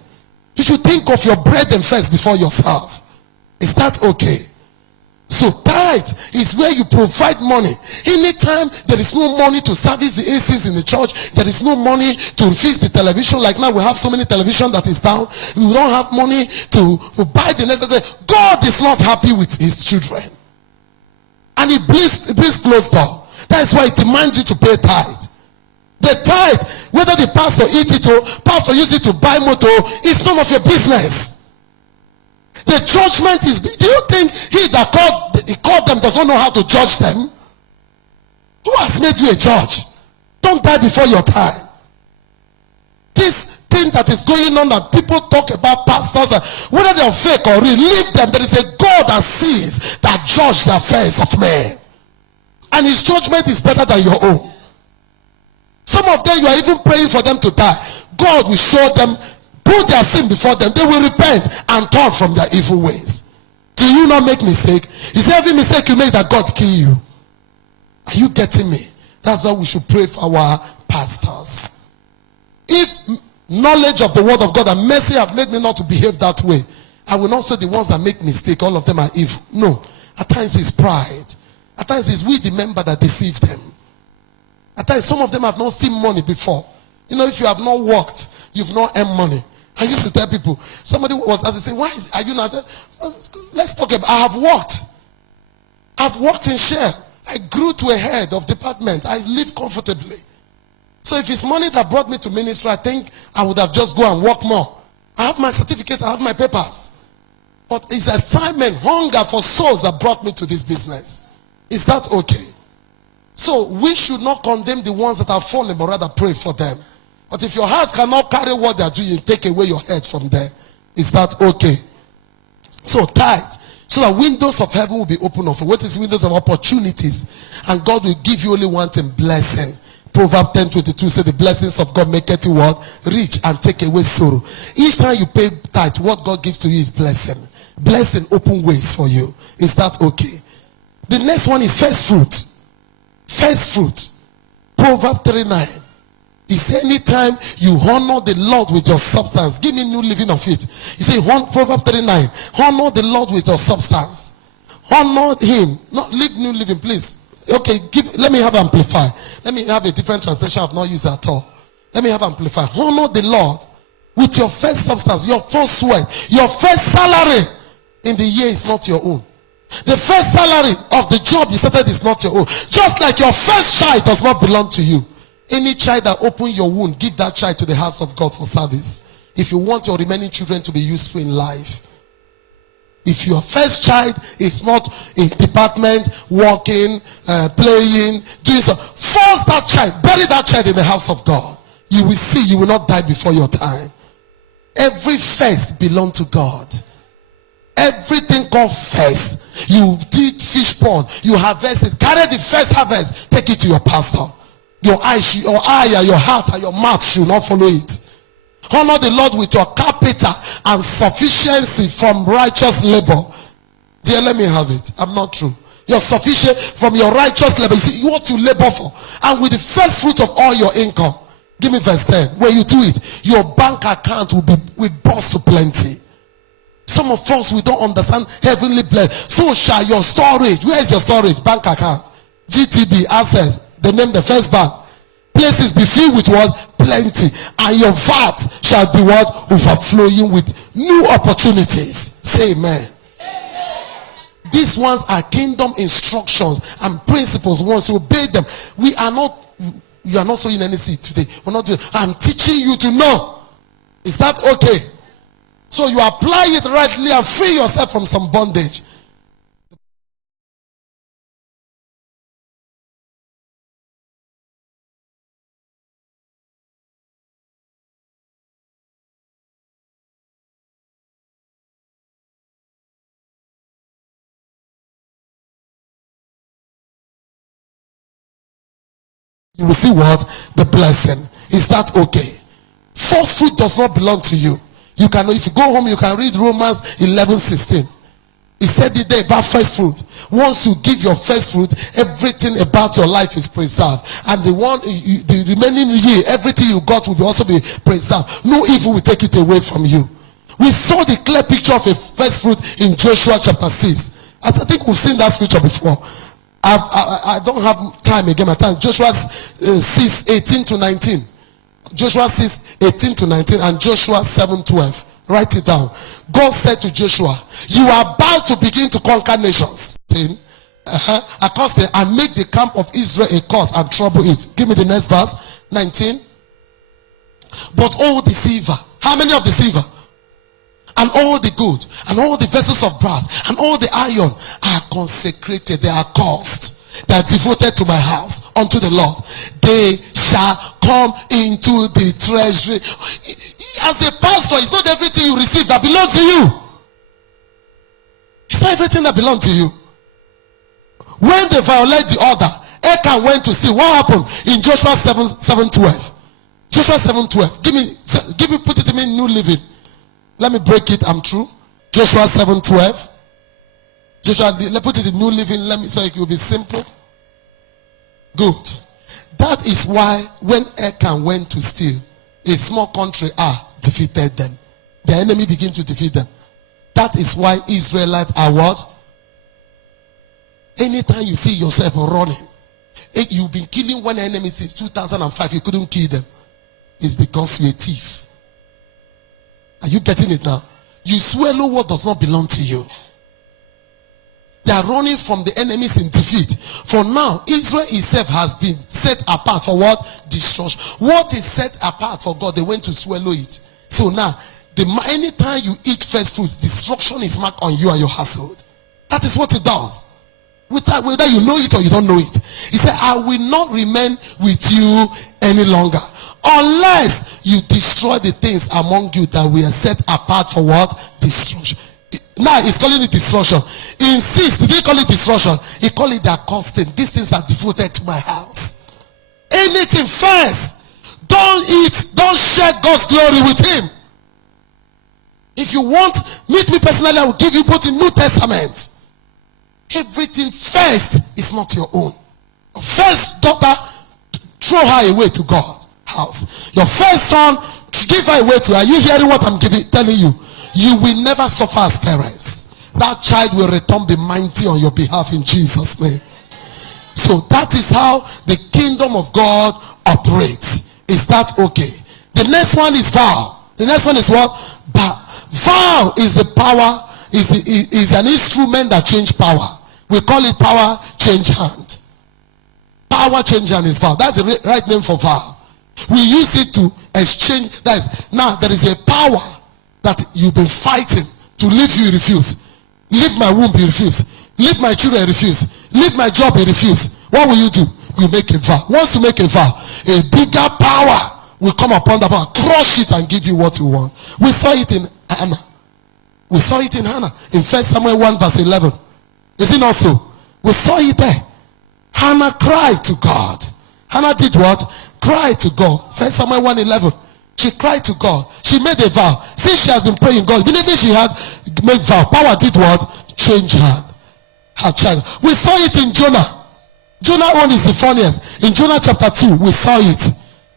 You should think of your brethren first before yourself. Is that okay? So tithe is where you provide money. Anytime there is no money to service the ACs in the church, there is no money to fix the television. Like now we have so many television that is down. We don't have money to buy the necessary. God is not happy with his children. And he brings closed door. That is why he demands you to pay tithe. The tithe, whether the pastor eats it or pastor uses it to buy motor, is none of your business. The judgment is, do you think he that called them does not know how to judge them? Who has made you a judge? Don't die before your time. This thing that is going on that people talk about pastors, whether they are fake or real, leave them. There is a God that sees, that judges the affairs of men. And his judgment is better than your own. Some of them, you are even praying for them to die. God will show them, put their sin before them. They will repent and turn from their evil ways. Do you not make mistake? Is there every mistake you make that God kill you? Are you getting me? That's why we should pray for our pastors. If knowledge of the word of God and mercy have made me not to behave that way, I will not say the ones that make mistake, all of them are evil. No. At times it's pride. At times it's we the member that deceive them. At times some of them have not seen money before. You know, if you have not worked, you've not earned money. I used to tell people, somebody was as they say, why are you not? I said, let's talk about, I have worked. I've worked in Shell. I grew to a head of department. I live comfortably. So if it's money that brought me to ministry, I think I would have just go and work more. I have my certificates, I have my papers. But it's assignment, hunger for souls that brought me to this business. Is that okay? So we should not condemn the ones that are fallen, but rather pray for them. But if your heart cannot carry what they are doing, take away your head from there. Is that okay? So tithe, so that windows of heaven will be open up. What is windows of opportunities? And God will give you only one thing, blessing. Proverbs 10:22 says the blessings of God make it what? Rich and take away sorrow. Each time you pay tithe, what God gives to you is blessing. Blessing open ways for you. Is that okay? The next one is first fruit. First fruit. Proverbs 3:9. He said, anytime you honor the Lord with your substance, give me New Living of it. He said, Proverbs 3:9. Honor the Lord with your substance. Honor him. Not leave New Living, please. Okay, let me have Amplify. Let me have a different translation I've not used at all. Let me have Amplify. Honor the Lord with your first substance, your first sweat, your first salary in the year is not your own. The first salary of the job you started is not your own. Just like your first child does not belong to you. Any child that open your womb, give that child to the house of God for service. If you want your remaining children to be useful in life. If your first child is not in department, working, playing, doing so, force that child, bury that child in the house of God. You will see you will not die before your time. Every first belongs to God. Everything called first. You did fish pond, you harvest it. Carry the first harvest, take it to your pastor. Your eye, your heart, and your mouth should not follow it. Honor the Lord with your capital and sufficiency from righteous labor. Dear, let me have it. I'm not true. You're sufficient from your righteous labor. You see what you labor for. And with the first fruit of all your income. Give me verse 10. When you do it, your bank account will burst to plenty. Some of us, we don't understand heavenly blessing. So shall your storage. Where is your storage? Bank account. GTB, Access. The name, the first bank. Places be filled with what? Plenty. And your vat shall be what? Overflowing with new opportunities. Say amen. These ones are kingdom instructions and principles. Once you obey them, you are not sowing any seed today. We're not doing. I'm teaching you to know. Is that okay? So you apply it rightly and free yourself from some bondage. You will see what? The blessing. Is that okay? First fruit does not belong to you. You can, if you go home, you can read Romans 11:16. He said it there about first fruit. Once you give your first fruit, everything about your life is preserved. And the remaining year, everything you got will also be preserved. No evil will take it away from you. We saw the clear picture of a first fruit in Joshua chapter 6. I think we've seen that scripture before. I don't have time again. My time. Joshua 6:18 to 19. Joshua 6:18 to 19 and Joshua 7:12. Write it down. God said to Joshua, you are about to begin to conquer nations. Across there, and make the camp of Israel a curse and trouble it. Give me the next verse. 19. But all the silver. How many of the silver? And all the gold, and all the vessels of brass, and all the iron are consecrated. They are cursed. They are devoted to my house, unto the Lord. They shall come into the treasury. As a pastor, it's not everything you receive that belongs to you. It's not everything that belongs to you. When they violate the order, Achan went to see what happened in Joshua 7:12. Joshua 7:12. Give me, put it in New Living. Let me break it. I'm true. Joshua 7:12. Joshua, let's put it in New Living. Let me say it will be simple. Good. That is why when Achan went to steal, a small country defeated them. The enemy began to defeat them. That is why Israelites are what? Anytime you see yourself running, you've been killing one enemy since 2005, you couldn't kill them. It's because you're a thief. Are you getting it now? You swallow what does not belong to you. They are running from the enemies in defeat. For now, Israel itself has been set apart for what? Destruction. What is set apart for God? They went to swallow it. So now, anytime you eat first fruits, destruction is marked on you and your household. That is what it does. Whether you know it or you don't know it. He said, I will not remain with you any longer, unless you destroy the things among you that we are set apart for what? Destruction. Now he's calling it destruction. He insists, did he call it destruction? He called it their costing. These things are devoted to my house. Anything first. Don't eat, don't share God's glory with him. If you want, meet me personally, I will give you both in New Testament. Everything first is not your own. Your first daughter, throw her away to God's house. Your first son, give her away to her. Are you hearing what I'm telling you? You will never suffer as parents. That child will return be mighty on your behalf in Jesus' name. So that is how the kingdom of God operates. Is that okay? The next one is vow. The next one is what? Vow is the power, is an instrument that changes power. We call it power change hand. Power change hand is vow. That's the right name for vow. We use it to exchange. Now there is a power that you've been fighting to leave, you refuse. Leave my womb, you refuse. Leave my children, refuse. Leave my job, you refuse. What will you do? You make a vow. Once you make a vow, a bigger power will come upon the power, crush it and give you what you want. We saw it in Hannah. We saw it in Hannah in 1 Samuel 1 verse 11. Is it not so? We saw it there. Hannah cried to God. Hannah did what? Cried to God. 1 Samuel 1:11. She cried to God. She made a vow. Since she has been praying God, immediately she had made vow. Power did what? Change her child. We saw it in Jonah. Jonah 1 is the funniest. In Jonah chapter 2, we saw it.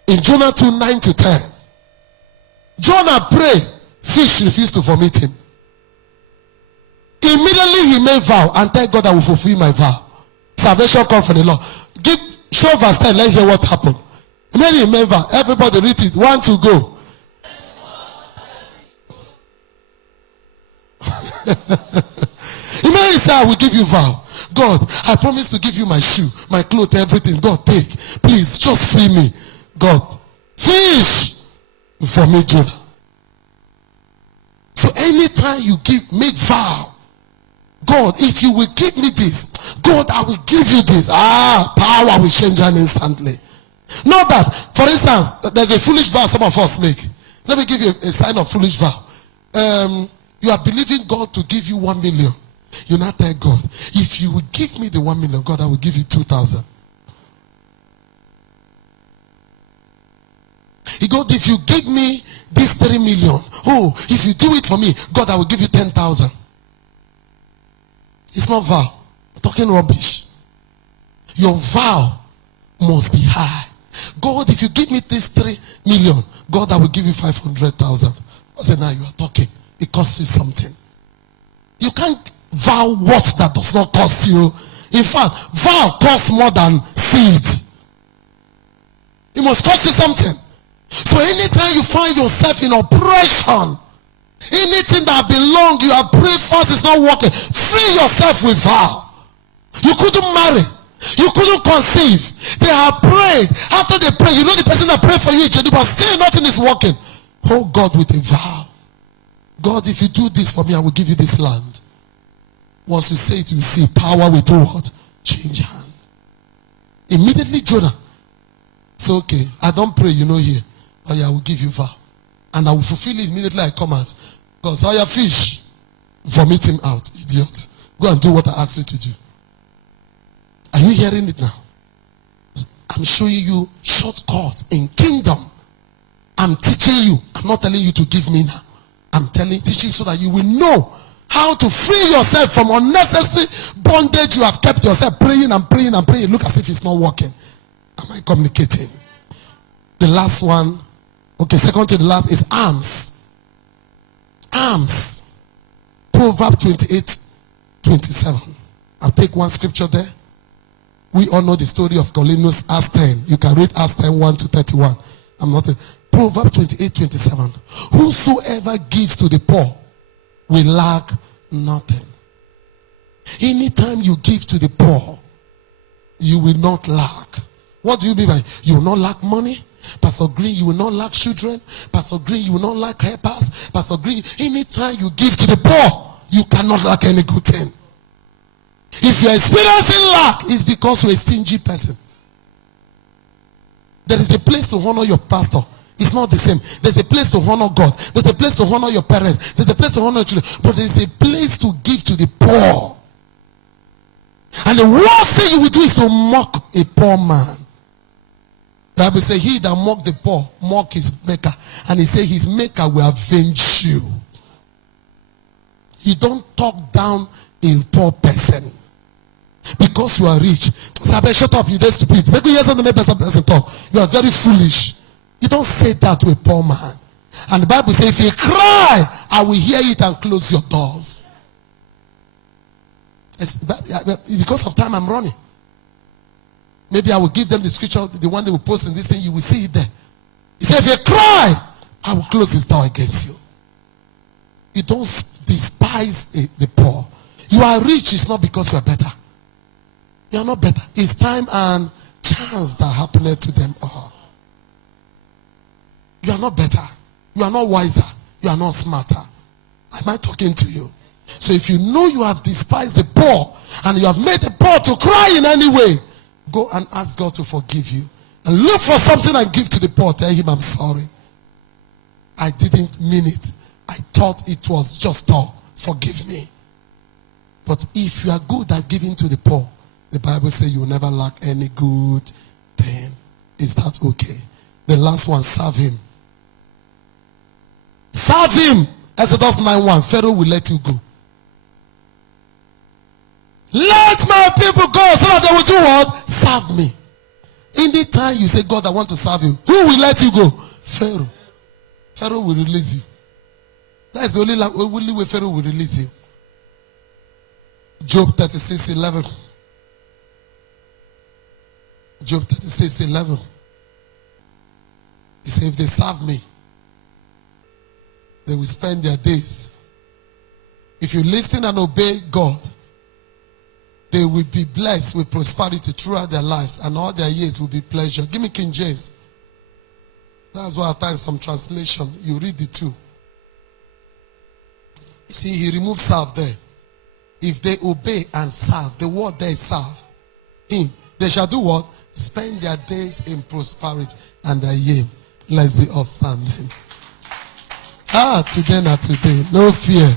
In Jonah 2, 9-10. Jonah prayed. Fish refused to vomit him. Immediately he made vow and tell God I will fulfill my vow. Salvation comes from the Lord. Show verse 10. Let's hear what happened. Immediately he made vow. Everybody read it. 1 to go. Immediately he said, I will give you vow. God, I promise to give you my shoe, my clothes, everything. God, take. Please, just free me. God, fish for me, Jonah. So anytime you make vow, God, if you will give me this, God, I will give you this. Power will change hand instantly. Not that, for instance, there's a foolish vow some of us make. Let me give you a sign of foolish vow. You are believing God to give you 1 million. You now tell God, if you will give me the 1 million, God, I will give you 2,000. God, if you give me this 3 million, if you do it for me, God, I will give you 10,000. It's not vow. We're talking rubbish. Your vow must be high. God, if you give me this 3 million, God, I will give you 500,000. I said, now you are talking. It costs you something. You can't vow what that does not cost you. In fact, vow costs more than seed. It must cost you something. So anytime you find yourself in oppression, anything that belongs, you have prayed fast, is not working, free yourself with vow. You couldn't marry. You couldn't conceive. They have prayed. After they pray, you know the person that prayed for you, but still nothing is working. Oh God, with a vow. God, if you do this for me, I will give you this land. Once you say it, you see power will do what? Change hand. Immediately Jonah. So okay, I don't pray, you know here. Oh yeah, I will give you vow. And I will fulfill it immediately I come out. God, so your fish, vomit him out, idiot. Go and do what I asked you to do. Are you hearing it now? I'm showing you shortcuts in kingdom. I'm teaching you. I'm not telling you to give me now. I'm teaching you so that you will know how to free yourself from unnecessary bondage you have kept yourself praying and praying and praying. Look as if it's not working. Am I communicating? The last one, okay, second to the last is alms. Alms. Proverbs 28:27. I'll take one scripture there. We all know the story of Cornelius, Acts 10. You can read Acts 10, 1-31. I'm not. Proverbs 28:27. Whosoever gives to the poor will lack nothing. Anytime you give to the poor, you will not lack. What do you mean by you will not lack money? Pastor Green, you will not lack children. Pastor Green, you will not lack helpers. Pastor Green, anytime you give to the poor, you cannot lack any good thing. If you're experiencing lack, it's because you're a stingy person. There is a place to honor your pastor. It's not the same. There's a place to honor God. There's a place to honor your parents. There's a place to honor your children. But there's a place to give to the poor. And the worst thing you will do is to mock a poor man. The Bible says, he that mock the poor, mock his maker. And he said, his maker will avenge you. You don't talk down a poor person because you are rich. So, shut up, you just stupid. Make you hear something, make person talk. You are very foolish. You don't say that to a poor man. And the Bible says, if you cry, I will hear it and close your doors. Because of time, I'm running. Maybe I will give them the scripture, the one they will post in this thing, you will see it there. He said, if you cry, I will close this door against you. You don't despise the poor. You are rich, it's not because you are better. You are not better. It's time and chance that happened to them all. You are not better. You are not wiser. You are not smarter. Am I talking to you? So if you know you have despised the poor and you have made the poor to cry in any way, go and ask God to forgive you. And look for something and give to the poor. Tell him, I'm sorry. I didn't mean it. I thought it was just talk. Forgive me. But if you are good at giving to the poor, the Bible says you will never lack any good thing. Is that okay? The last one, serve him. Serve him. Exodus 9:1. Pharaoh will let you go. Let my people go so that they will do what? Serve me. In the time you say, God, I want to serve you, who will let you go? Pharaoh. Pharaoh will release you. That is the only way Pharaoh will release you. Job 36:11. Job 36:11. He said, if they serve me, they will spend their days. If you listen and obey God, they will be blessed with prosperity throughout their lives, and all their years will be pleasure. Give me King James. That's why at times some translation, you read the two. You see, he removes serve there. If they obey and serve, the word there is serve him, they shall do what? Spend their days in prosperity and their year. Let's be upstanding. Today, not today. No fear.